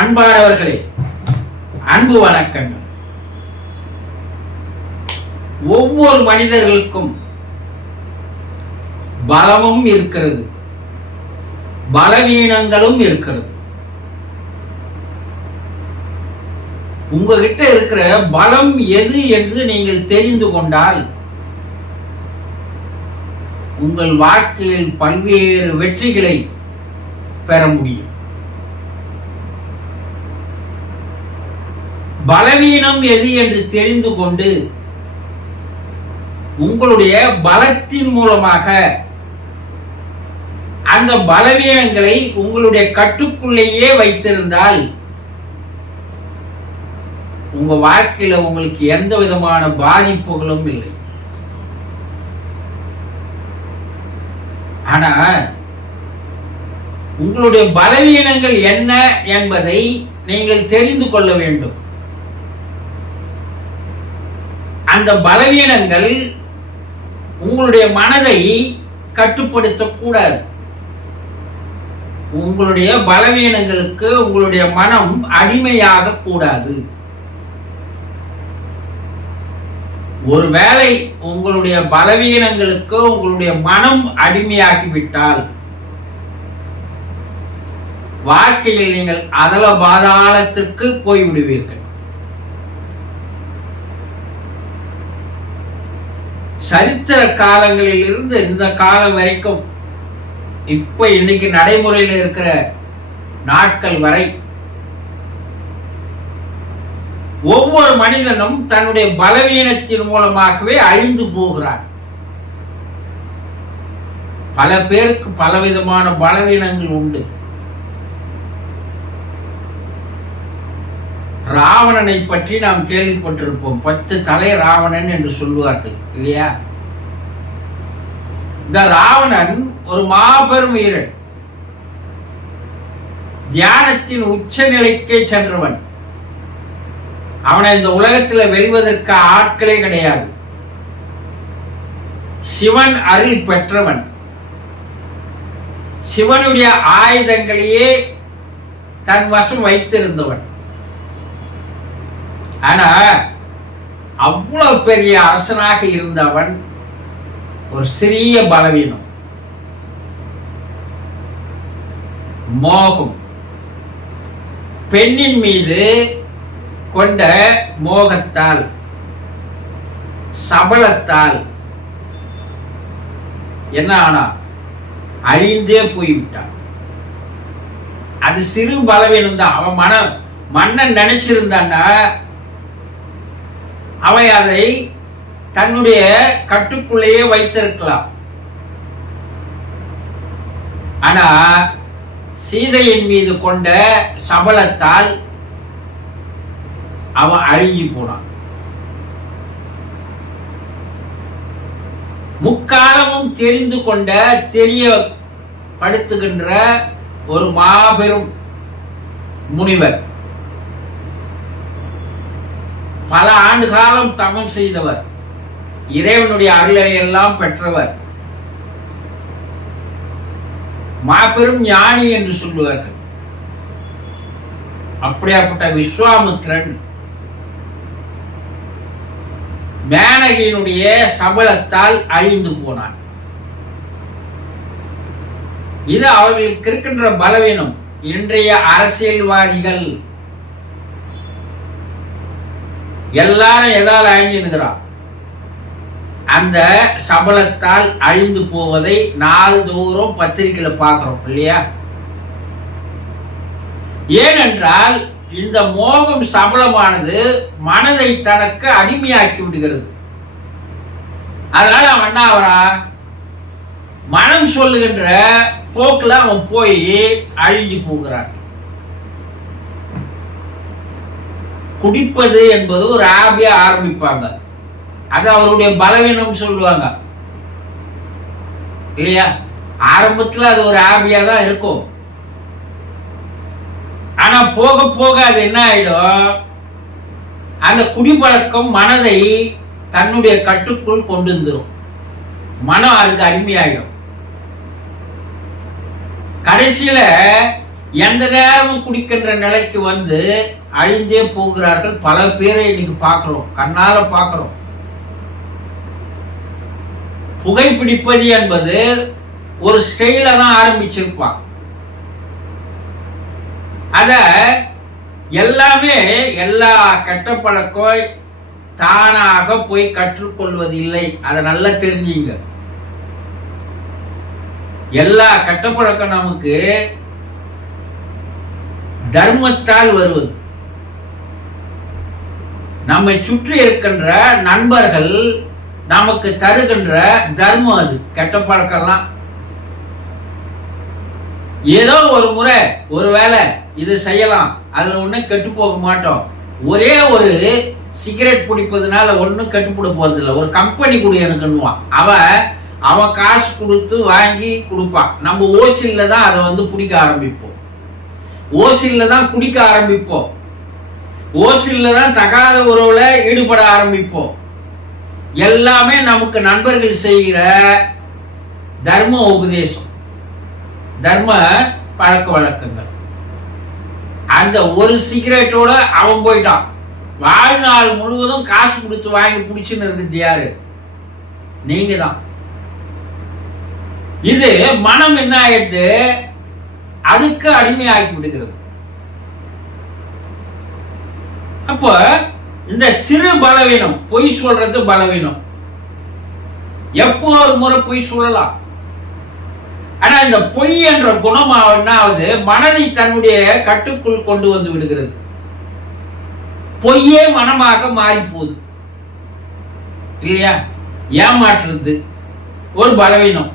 அன்பானவர்களே அன்பு வணக்கங்கள். ஒவ்வொரு மனிதர்களுக்கும் பலமும் இருக்கிறது. பலவீனங்களும் இருக்கிறது. உங்ககிட்ட இருக்கிற பலம் எது என்று நீங்கள் தெரிந்து கொண்டால் உங்கள் வாழ்க்கையில் பல்வேறு வெற்றிகளை பெற முடியும். பலவீனம் எது என்று தெரிந்து கொண்டு உங்களுடைய பலத்தின் மூலமாக அந்த பலவீனங்களை உங்களுடைய கட்டுக்குள்ளேயே வைத்திருந்தால் உங்க வாழ்க்கையில உங்களுக்கு எந்த விதமான பாதிப்புகளும் இல்லை. ஆனா உங்களுடைய பலவீனங்கள் என்ன என்பதை நீங்கள் தெரிந்து கொள்ள வேண்டும். அந்த பலவீனங்கள் உங்களுடைய மனதை கட்டுப்படுத்தக்கூடாது. உங்களுடைய பலவீனங்களுக்கு உங்களுடைய மனம் அடிமையாக கூடாது ஒருவேளை உங்களுடைய பலவீனங்களுக்கு உங்களுடைய மனம் அடிமையாகிவிட்டால் வாழ்க்கையில் நீங்கள் அதல பாதாளத்திற்கு போய்விடுவீர்கள். சரித்திர காலங்களில் இருந்து இந்த காலம் வரைக்கும் இப்ப இன்னைக்கு நடைமுறையில் இருக்கிற நாட்கள் வரை ஒவ்வொரு மனிதனும் தன்னுடைய பலவீனத்தின் மூலமாகவே அழிந்து போகிறான். பல பேருக்கு பலவிதமான பலவீனங்கள் உண்டு. ராவணனை பற்றி நாம் கேள்விப்பட்டிருப்போம். பத்து தலை ராவணன் என்று சொல்லுவார்கள் இல்லையா? இந்த ராவணன் ஒரு மாபெரும் வீரன். தியானத்தின் உச்ச நிலைக்கே சென்றவன். அவனை இந்த உலகத்தில் வெல்வதற்கு ஆட்களே கிடையாது. சிவன் அருள் பெற்றவன். சிவனுடைய ஆயுதங்களையே தன் வசம் வைத்திருந்தவன். ஆனா அவ்வளவு பெரிய அரசனாக இருந்தவன் ஒரு சிறிய பலவீனம். மோகம். பெண்ணின் மீது கொண்ட மோகத்தால் சபலத்தால் என்ன ஆனா அழிந்தே போய்விட்டான். அது சிறு பலவீனம் தான் அவன் மன மன்னன் நினைச்சிருந்தான்னா அவை அதை தன்னுடைய கட்டுக்குள்ளேயே வைத்திருக்கலாம். ஆனா சீதையின் மீது கொண்ட சபலத்தால் அவன் அழிஞ்சு போனான். முக்காலமும் தெரிந்து கொண்ட தெரிய படுத்துகின்ற ஒரு மாபெரும் முனிவர். பல ஆண்டு காலம் தவம் செய்தவர். இறைவனுடைய அருளை எல்லாம் பெற்றவர். மாபெரும் ஞானி என்று சொல்லுவார்கள். அப்படியாப்பட்ட விஸ்வாமுத்திரன் மேனகியினுடைய சபலத்தால் அழிந்து போனான். இது அவர்களுக்கு இருக்கின்ற பலவீனம். இன்றைய அரசியல்வாதிகள் எல்லாரும் எதால் அழிஞ்சிருக்கிறான் அந்த சபலத்தால் அழிந்து போவதை நாள்தோறும் பத்திரிகையில் பார்க்குறோம் இல்லையா? ஏனென்றால் இந்த மோகம் சபலமானது மனதை தனக்கு அடிமையாக்கி விடுகிறது. அதனால அவன் என்ன ஆகிறான் மனம் சொல்லுகின்ற போக்கில் அவன் போய் அழிஞ்சு போகிறான். குடிப்பது என்பது ஒரு ஆபியா ஆரம்பிப்பாங்க. அது அவருடைய பலவீனம் சொல்லுவாங்க. இல்லையா? ஆரம்பத்தில் அது ஒரு ஆபியா தான் இருக்கும். ஆனா போக போக அது என்ன ஆயிடும்? அந்த குடிப்பழக்கம் மனதை தன்னுடைய கட்டுக்குள் கொண்டு வந்துடும் மனம் அதுக்கு அடிமையாயிடும் கடைசியில எந்த நேரமும் குடிக்கின்ற நிலைக்கு வந்து அழிந்தே போகிறார்கள். பல பேரை இன்னைக்கு பார்க்குறோம். கண்ணால பார்க்குறோம். புகைப்பிடிப்பது என்பது ஒரு ஸ்டைல தான் ஆரம்பிச்சிருப்பான். அத எல்லாமே எல்லா கெட்ட பழக்கம் தானாக போய் கற்றுக்கொள்வது இல்லை அதை நல்லா தெரிஞ்சுங்க. எல்லா கெட்ட பழக்கம் நமக்கு தர்மத்தால் வருவது. நம்மை சுற்றி இருக்கின்ற நண்பர்கள் நமக்கு தருகின்ற தர்மம் அது. கெட்ட பழக்கம்லாம். ஏதோ ஒரு முறை ஒரு வேலை இது செய்யலாம் அதில் ஒன்றும் கெட்டு போக மாட்டோம். ஒரே ஒரு சிகரெட் பிடிப்பதுனால ஒன்றும் கெட்டுப்பட போகிறதில்ல ஒரு கம்பெனி கொடு எனக்குன்னுவான். அவன் அவன் காசு கொடுத்து வாங்கி கொடுப்பான். நம்ம ஓசில்ல தான் அதை வந்து பிடிக்க ஆரம்பிப்போம். ஓசில்ல தான் குடிக்க ஆரம்பிப்போம். ஓசில்ல தான் தகாத உறவுல ஈடுபட ஆரம்பிப்போம். எல்லாமே நமக்கு நண்பர்கள் செய்கிற தர்ம உபதேசம். தர்ம பழக்க வழக்கங்கள். அந்த ஒரு சிகரெட்டோட அவன் போயிட்டான். வாழ்நாள் முழுவதும் காசு கொடுத்து வாங்கி பிடிச்சுன்னு இருந்தது யாரு? நீங்க தான் இது மனம் என்ன ஆயிடுது? அதுக்கு அடிமையாகி விடுகிறது. அப்போ இந்த சிறு பலவீனம் பொய் சொல்றது பலவீனம். எப்போ ஒரு முறை பொய் சொல்லலாம்? ஆனா இந்த பொய் என்ற குணம் என்னாவது மனதை தன்னுடைய கட்டுக்குள் கொண்டு வந்து விடுகிறது. பொய்யே மனமாக மாறி போகுது இல்லையா? ஏமாற்றுறது ஒரு பலவீனம்.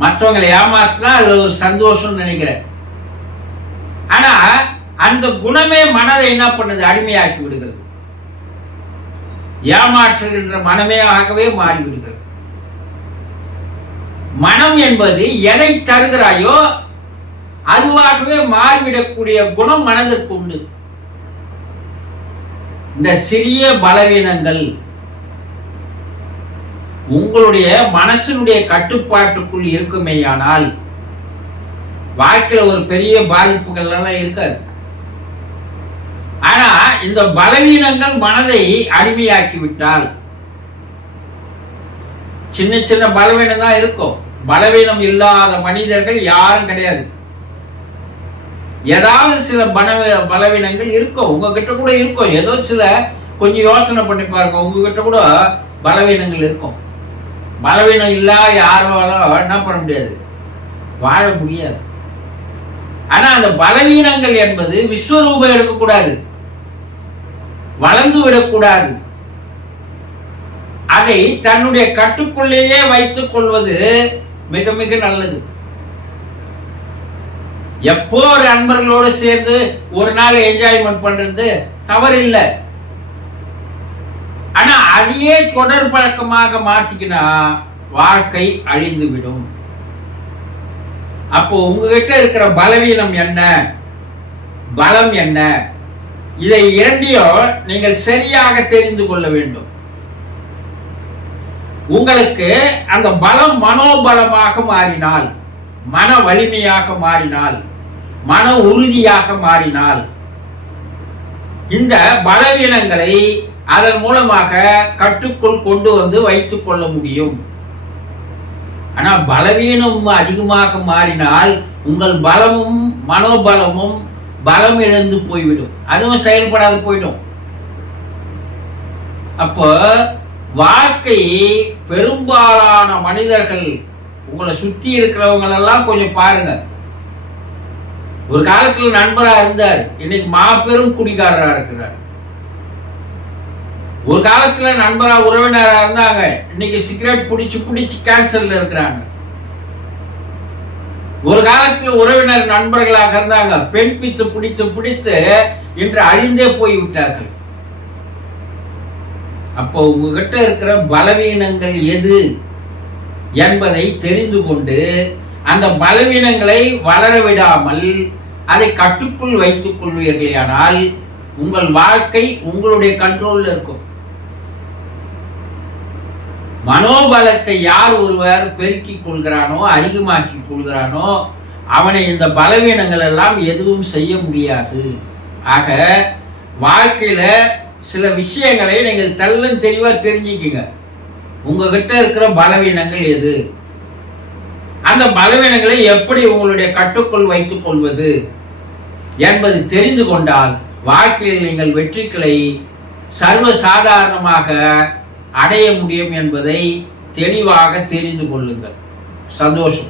மற்றவங்களை ஏமாத்தினா அது ஒரு சந்தோஷம் நினைக்கிறேன். ஆனா அந்த குணமே மனதை என்ன பண்ணுது? அடிமையாக்கி விடுகிறது. ஏமாற்றுகின்ற மனமே ஆகவே மாறி விடுகிறது மனம் என்பது எதை தருகிறாயோ அதுவாகவே மாறிவிடக்கூடிய குணம் மனதிற்கு உண்டு. இந்த சிறிய பலவீனங்கள் உங்களுடைய மனசினுடைய கட்டுப்பாட்டுக்குள் இருக்குமேயானால் வாழ்க்கையில் ஒரு பெரிய பாதிப்புகள் எல்லாம் இருக்காது. ஆனா இந்த பலவீனங்கள் மனதை அடிமையாக்கி விட்டால் சின்ன சின்ன பலவீனம் தான் இருக்கும். பலவீனம் இல்லாத மனிதர்கள் யாரும் கிடையாது. ஏதாவது சில பல பலவீனங்கள் இருக்கும். உங்ககிட்ட கூட இருக்கும். ஏதோ சில கொஞ்சம் யோசனை பண்ணி பாருங்க. உங்ககிட்ட கூட பலவீனங்கள் இருக்கும். பலவீனம் இல்லாத யாராலும் என்ன பண்ண முடியாது? வாழ முடியாது. ஆனால் அந்த பலவீனங்கள் என்பது விஸ்வரூபம் எடுக்கக்கூடாது. வளர்ந்து விடக்கூடாது. அதை தன்னுடைய கட்டுக்குள்ளேயே வைத்துக் கொள்வது மிக மிக நல்லது. எப்போ ஒரு நண்பர்களோடு சேர்ந்து ஒரு நாள் என்ஜாய்மெண்ட் பண்றது தவறு இல்லை ஆனா அதையே தொடர் பழக்கமாக மாத்திக்கினா வாழ்க்கை அழிந்து விடும் அப்போ உங்ககிட்ட இருக்கிற பலவீனம் என்ன? பலம் என்ன? இதை இரண்டையும் நீங்கள் சரியாக தெரிந்து கொள்ள வேண்டும். உங்களுக்கு அந்த பலம் மனோபலமாக மாறினால் மன வலிமையாக மாறினால் மன உறுதியாக மாறினால் இந்த பலவீனங்களை அதன் மூலமாக கட்டுக்குள் கொண்டு வந்து வைத்துக் கொள்ள முடியும். ஆனால் பலவீனம் அதிகமாக மாறினால் உங்கள் பலமும் மனோபலமும் பலம் இழந்து போய்விடும். அதுவும் செயல்படாது போயிடும் அப்போ வாழ்க்கை பெரும்பாலான மனிதர்கள் உங்களை சுற்றி இருக்கிறவங்களெல்லாம் கொஞ்சம் பாருங்க. ஒரு காலத்தில் நண்பராக இருந்தார். இன்னைக்கு மாபெரும் குடிகாரராக இருக்கிறார். ஒரு காலத்துல நண்பரா உறவினரா இருந்தாங்க. இன்னைக்கு சிகரெட் பிடிச்சு பிடிச்சு கேன்சர்ல இருக்கிறாங்க. ஒரு காலத்துல உறவினர் நண்பர்களாக இருந்தாங்க. பெண் பித்து பிடித்து பிடித்து இன்று அழிந்தே போய் விட்டார்கள் அப்போ உங்ககிட்ட இருக்கிற பலவீனங்கள் எது என்பதை தெரிந்து கொண்டு அந்த பலவீனங்களை வளர விடாமல் அதை கட்டுக்குள் வைத்துக் கொள்வீர்களானால் உங்கள் வாழ்க்கை உங்களுடைய கண்ட்ரோல்ல இருக்கும். மனோபலத்தை யார் ஒருவர் பெருக்கிக் கொள்கிறானோ அதிகமாக்கி கொள்கிறானோ அவனை இந்த பலவீனங்கள் எல்லாம் எதுவும் செய்ய முடியாது. ஆக வாழ்க்கையில் சில விஷயங்களை நீங்கள் தெல்லும் தெளிவாக தெரிஞ்சுக்கிங்க. உங்ககிட்ட இருக்கிற பலவீனங்கள் எது? அந்த பலவீனங்களை எப்படி உங்களுடைய கட்டுக்குள் வைத்துக் கொள்வது என்பது தெரிந்து கொண்டால் வாழ்க்கையில் நீங்கள் வெற்றிகளை சர்வ சாதாரணமாக அடைய முடியும் என்பதை தெளிவாக தெரிந்து கொள்ளுங்கள். சந்தோஷம்.